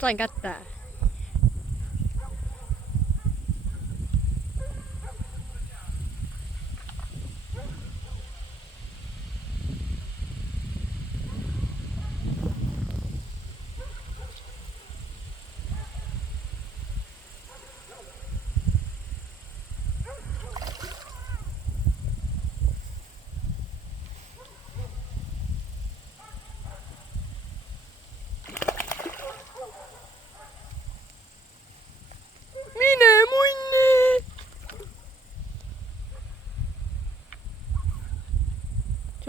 Sain kätte.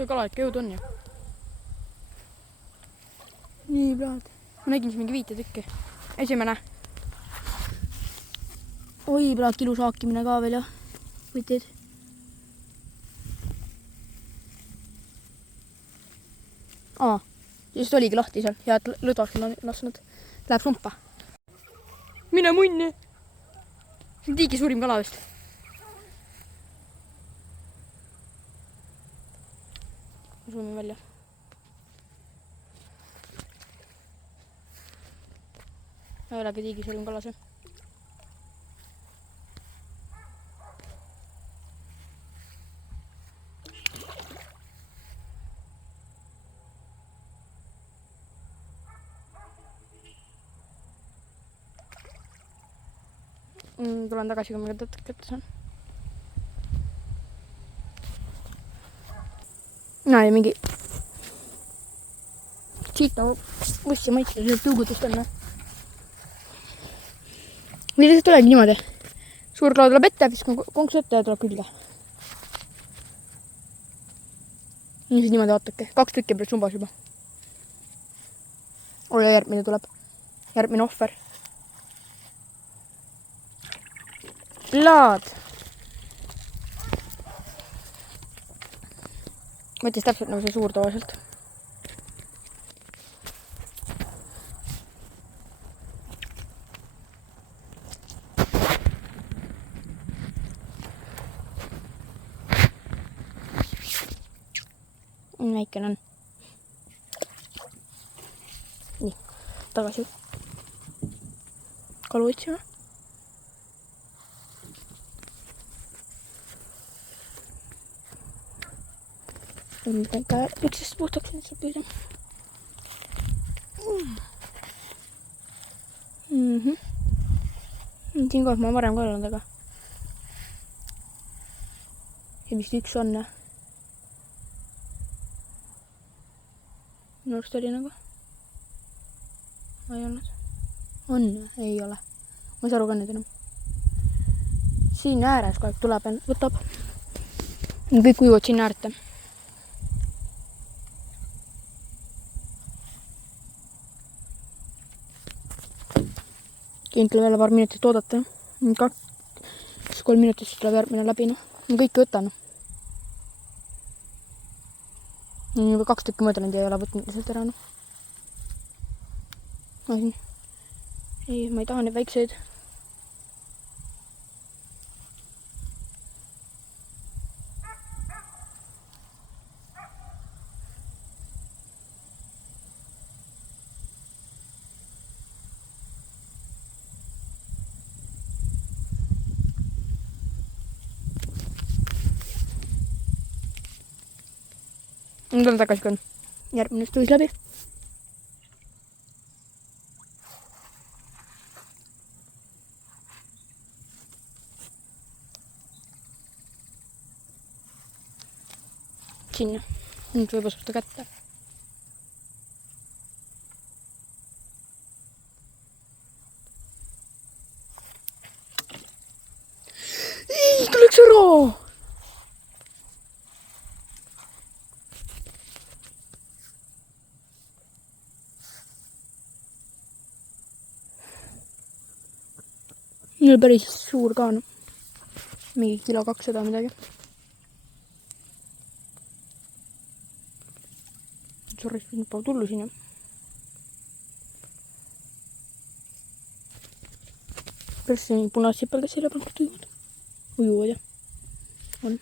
See kala ikka jõud on ju. Nii pead. Ma nägin siin mingi 5 tükki. Esimene. Oi, praad kilus haakimine ka veel ja. Võtid. Just oligi lahti seal. Ja et lõdvaks on lasknud. Läheb sumpa. Mine munni. See on tiigi suurim kala vist. Ma suumin välja. Ei olegi tiigi suurim kala see. Tulen tagasi, kui ma kätte saan. Ja mingi siita ussi maitse sealt tõugutust on. Või lihtsalt olegi niimoodi. Suur kala tuleb ette, viskab konks ette ja tuleb külge. Nii siis niimoodi vaatake. 2 tükki pärast sumbas juba. Ja järgmine tuleb. Järgmine ohver. Plaad. Mõttis täpselt nagu see suur tavaliselt. Väikene on. Nii, tagasi. Kalu otsime. Ka üksest puhtaks nüüd saab püüda. Siin kohas ma varem ka olnud, aga ja vist üks on. Minu arust oli nagu. Ei olnud. On, ei ole. Ma ei saa aru ka nüüd enam. Siin ääres kogu aeg tuleb ja võtab. Kõik ujuvad siin äärte. Keint tuleb jälle paar minutit oodata. 2-3 minutit siis tuleb järgmine läbi. Ma kõiki võtan. Juba 2 tükki mõõdanud ja ei ole võtnud lihtsalt ära. Ei, ma ei taha neid väikseid. Nüüd on tagasi, kui on järgmine stuus läbi. Sinna. Nüüd võib osutada kätte. Ei, ta läks ära! Nüüd on päris suur ka. Mingi kilo 200 midagi. Sorry, nüüd pole tullu sinna. Päris nii punasipel, kes selle pannud ujuvad. Ujuvad, jah. On.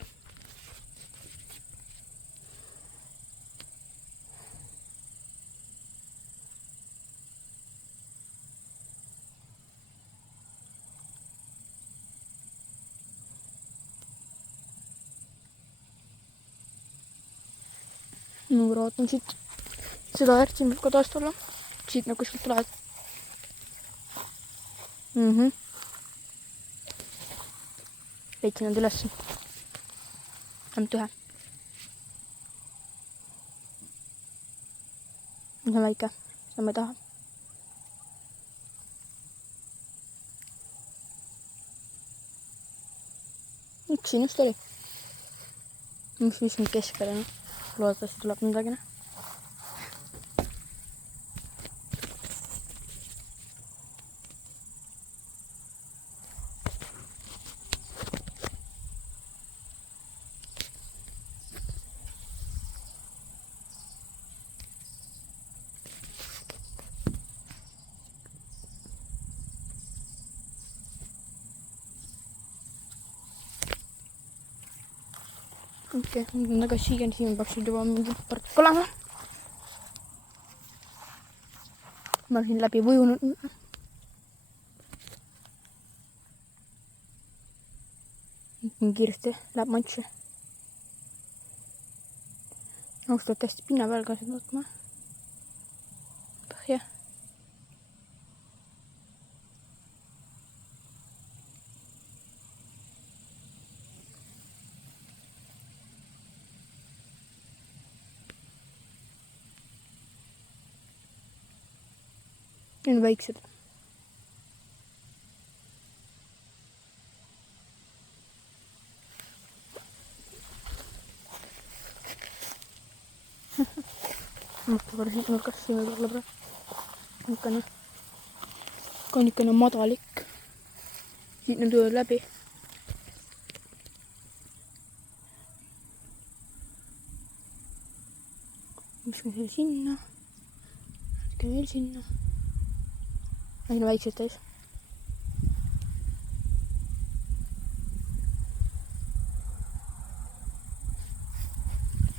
ma vaatan siit seda äärt siin võib ka taast olla. Siit nagu kuskilt tulevad. Leidsin nad üles. Ainult ühe. See on väike, seda ma ei taha. Üks siin just oli. Mis nüüd keskpeale. Loodetavasti tuleb midagi. Okei, nüüd on tagasi siia, siin peaksid juba mingi partik olema. Ma olen siin läbi võjunud. Kiiresti läheb matši. Austavad hästi pinna peal ka seda võtma. Põhja. Need on väiksed. Mõtlevad siit nurkast siin võib-olla praegu. Niisugune madalik. Siit need tulevad läbi. Mis me seal sinna? Natuke veel sinna. Siin on väiksed täis.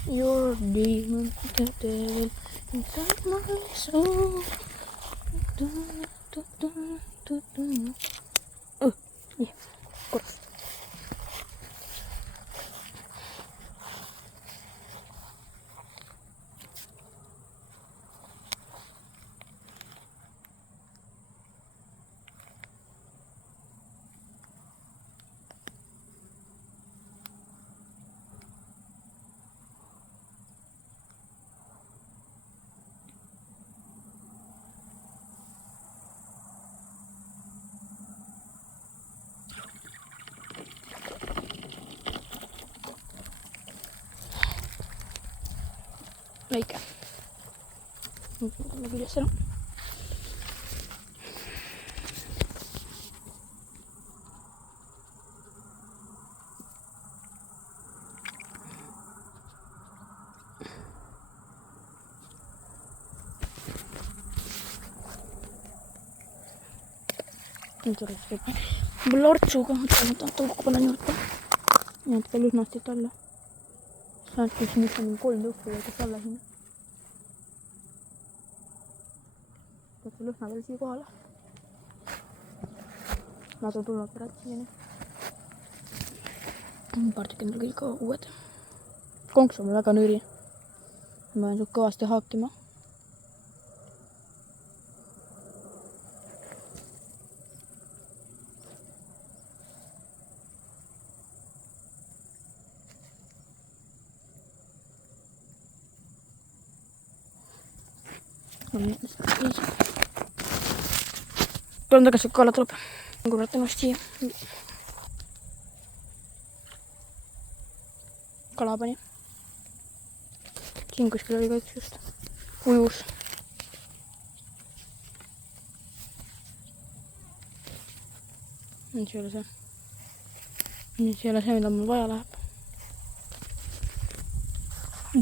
Your demon, the devil inside my soul. Nii, korras. Väike. Nüüd üles enam. Nüüd oleks võib võib-olla ortsuga, võtan tõuku panen juurde. Need ka lühnastit alla. Saad, kus nüüd on 3 tõuku või kus alla sinna. Võtta lõhna veel siia kohale. Nad on tulnud pärast siia. Partik endal kõik ka uued. Konks on väga nüri. Ma pean suht kõvasti haakima. Tulen tagasi, kala tuleb. Korratan vast siia. Kala pani. Siin kuskil oli ka üks just. Ujus. Nüüd see ei ole see. Nüüd see ei ole see, mida mul vaja läheb.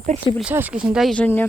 Perslipil sääski siin täis on ja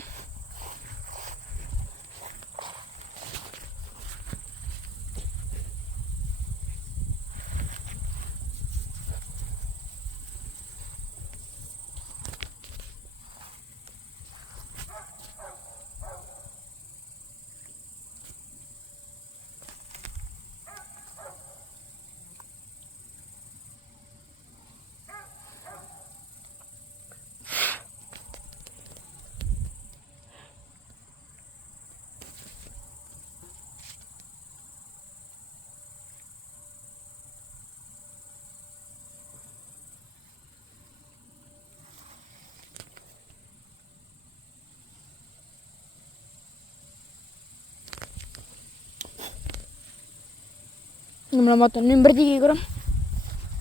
Nüüd ma vaatan ümber tigi korra.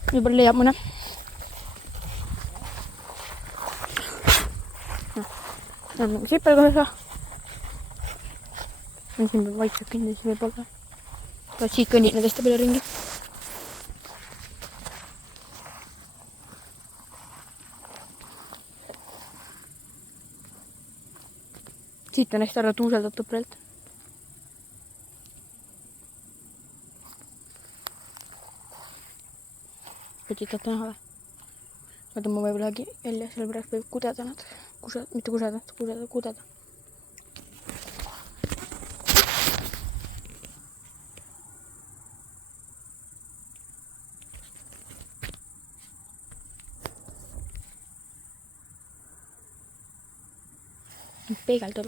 Võib-olla leiab mõne. On mingi sipel kohe ka. Siin peab vaikselt kindlasti võib-olla. Ka siit kõnnid nendest peale ringi. Siit on hästi ära tuuseldatud praegu. Petitat näha või? Ma tõmban võib-olla välja, sellepärast võib kudeda nad. Mitte kudeda. Peegeldab.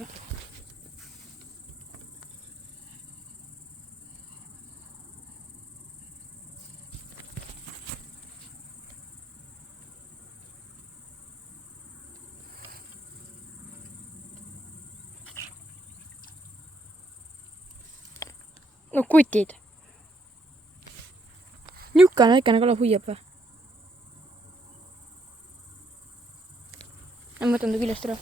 No kutid. Niukene väikene kala huiab või? Ma võtan ta küljest ära.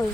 Oi,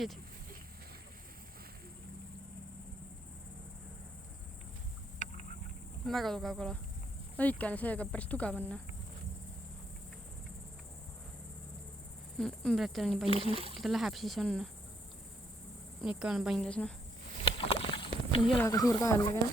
kotid. Väga tugev kala. Väikene seega päris tugev on. Ümber, et ta on nii pandis. Kui ta läheb, siis on. Ikka on pandis. Ei ole väga suur ka jällegi.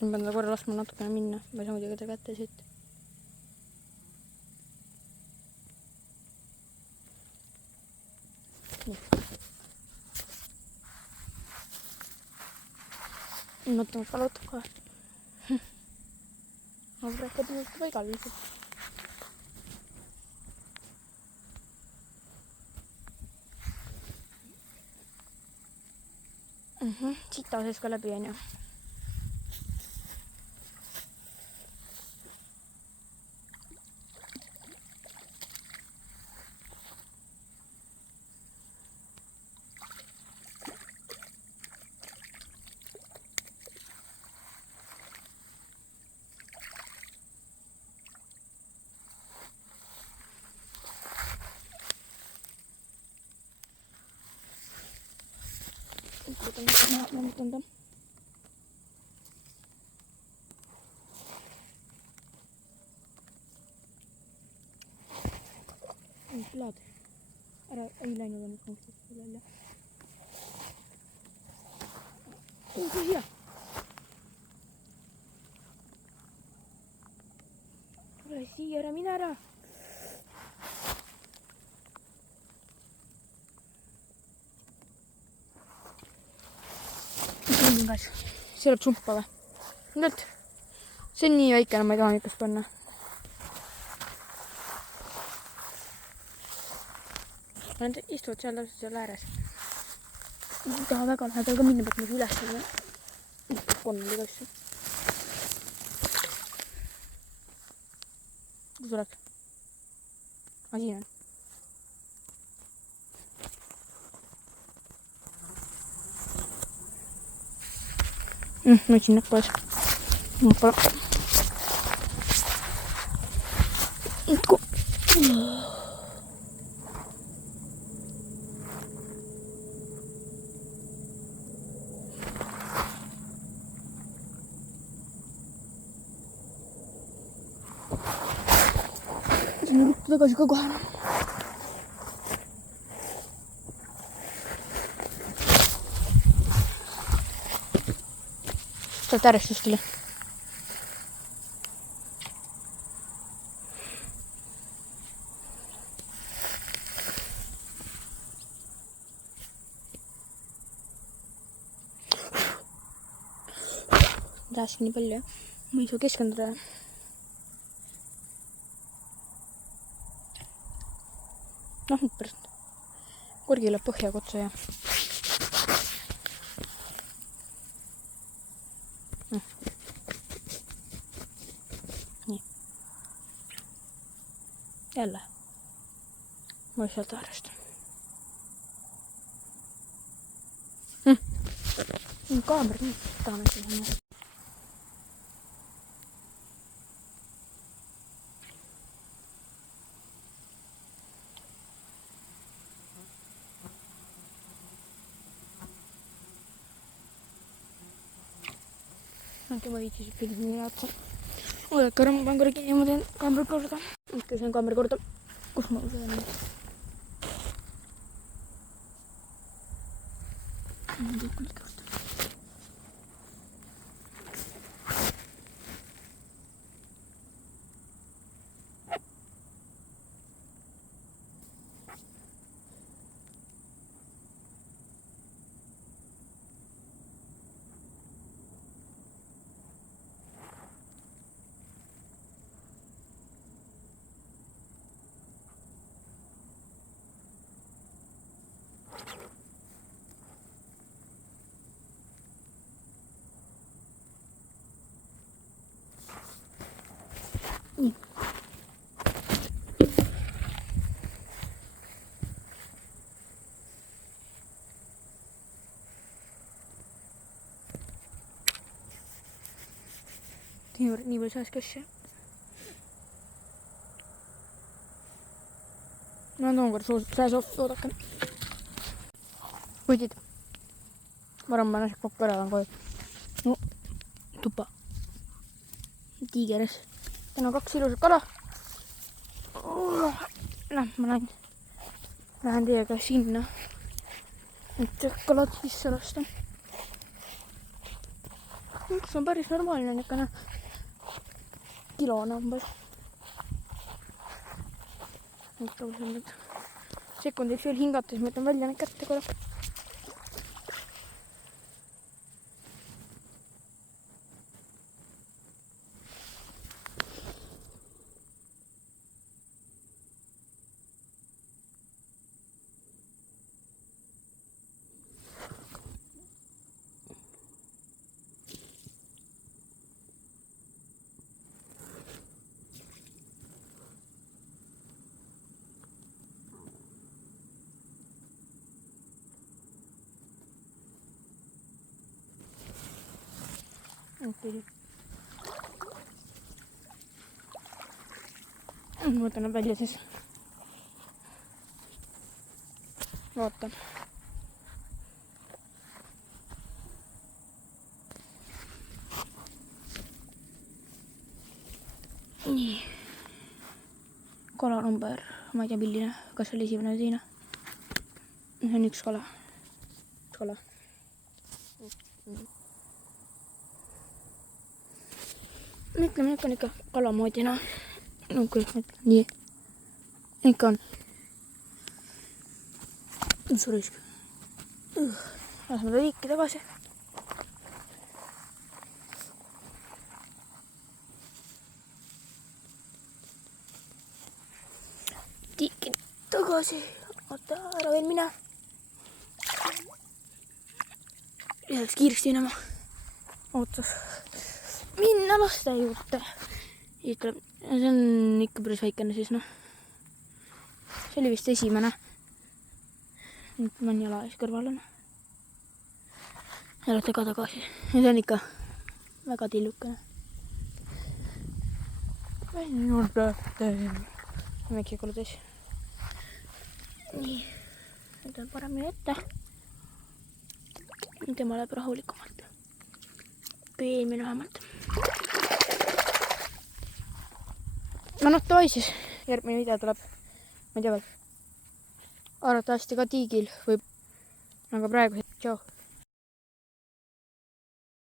Ma pean ta korra laskma natukene minna. Ma ei saa muidugi ta kätte siit. Mõtlen, et kalutab kohe. Aga praegu tuleb juba igal viisil. Sita sees ka läbi on ju. Mõtlen ta. Laad. Ära ei läinud on konkursi välja. Kui hea. Tule siia, ära mine ära. See tuleb sumpa või? Nüüd. See on nii väikene, ma ei taha niikast panna. Nad istuvad seal täpselt seal ääres. Ei taha väga lähedal ka minna, peab üles minna. Konnali ka asju. Kus oleks? Siin on. Ma ütsin näppas. Näppa. Itku. Siin on ruttu tagasi ka kohe. Sealt äärest just üle. Rääsin nii palju, ma ei saa keskenduda. Nüüd pärast korgi läheb põhja kutsa ja nii. Jälle. Ma ei sealt äärest. Kaamer nii tahame seda. Ma viitsin pildid nii jaatsa. Oodake ära, ma panen korra kinni ja ma teen kaamera korda. Ikka see on kaamera korda. Kus ma see on? Ma teen küll korda. nii palju sääske asja. Ma toon kord sääsohv, oodake. Võtid. Ma arvan, ma näsin kokku ära kohe. No, tupa. Tiigeres. Täna 2 ilusat kala. Ma lähen teiega sinna. Et kalad sisse lasta. Üks on päris normaalne niisugune kilone umbes. Sekundiks veel hingata, siis ma võtan välja need kätte korra. Okay. Ma võtan nad välja siis. Vaata. Nii. Kala number, ma ei tea milline, kas oli esimene või teine. See on üks kala. Ütleme, ikka on ikka kalamoodina. No kuidas ma ütlen, nii. Ikka on. Surisk. Lasme ta liiki tagasi. Tiiki tagasi. Oota, ära veel mine. Jääks kiiresti minema. Ootas. Minna laste juurde. See on ikka päris väikene siis, noh. See oli vist esimene. Nüüd ma on jala ees kõrval on. Jalata ka tagasi. See on ikka väga tillukene. Juurde. Meksikoludes. Nii. Nüüd on paremini ette. Tema läheb rahulikumalt. Kui eelmine vähemalt. No davai siis, järgmine video tuleb, ma ei tea veel, arvatavasti ka tiigil võib, aga praegu, tšau.